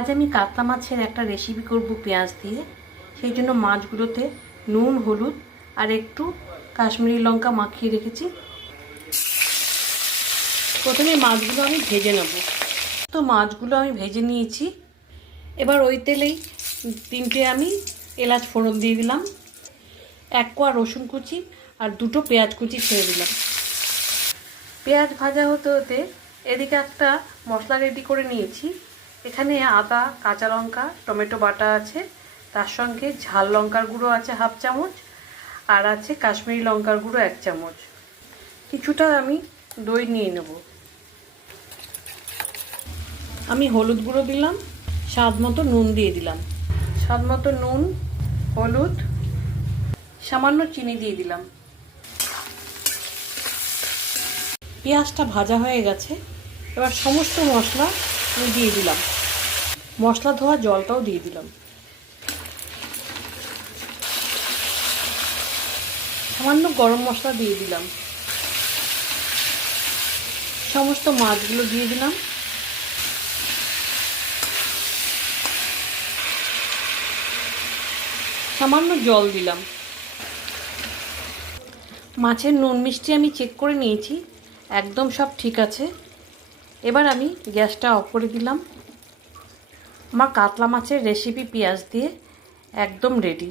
আজ আমি কাতলা মাছের একটা রেসিপি করব পেঁয়াজ দিয়ে। সেই জন্য মাছগুলোতে নুন, হলুদ আর একটু কাশ্মীরি লঙ্কা মাখিয়ে রেখেছি। প্রথমে মাছগুলো আমি ভেজে নেব। তো মাছগুলো আমি ভেজে নিয়েছি। এবার ওই তেলেই 3টে আমি এলাচ ফোড়ন দিয়ে দিলাম, 1 কোয়া রসুন কুচি আর 2টো পেঁয়াজ কুচি ছেড়ে দিলাম। পেঁয়াজ ভাজা হতে হতে এদিকে একটা মশলা রেডি করে নিয়েছি। এখানে আদা, কাঁচা লঙ্কা, টমেটো বাটা আছে, তার সঙ্গে ঝাল লঙ্কার গুঁড়ো আছে 1/2 চামচ, আর আছে কাশ্মীরি লঙ্কার গুঁড়ো 1 চামচ। কিছুটা আমি দই নিয়ে নেব। আমি হলুদ গুঁড়ো দিলাম, স্বাদ মতো নুন দিয়ে দিলাম। স্বাদ মতো নুন, হলুদ, সামান্য চিনি দিয়ে দিলাম। পেঁয়াজটা ভাজা হয়ে গেছে। এবার সমস্ত মশলা আমি দিয়ে দিলাম। মশলা ধোয়া জলটাও দিয়ে দিলাম। সামান্য গরম মশলা দিয়ে দিলাম। সমস্ত মাছগুলো দিয়ে দিলাম। সামান্য জল দিলাম। মাছের নুন মিষ্টি আমি চেক করে নিয়েছি, একদম সব ঠিক আছে। এবার আমি গ্যাসটা অফ করে দিলাম। আমার কাতলা মাছের রেসিপি পেঁয়াজ দিয়ে একদম রেডি।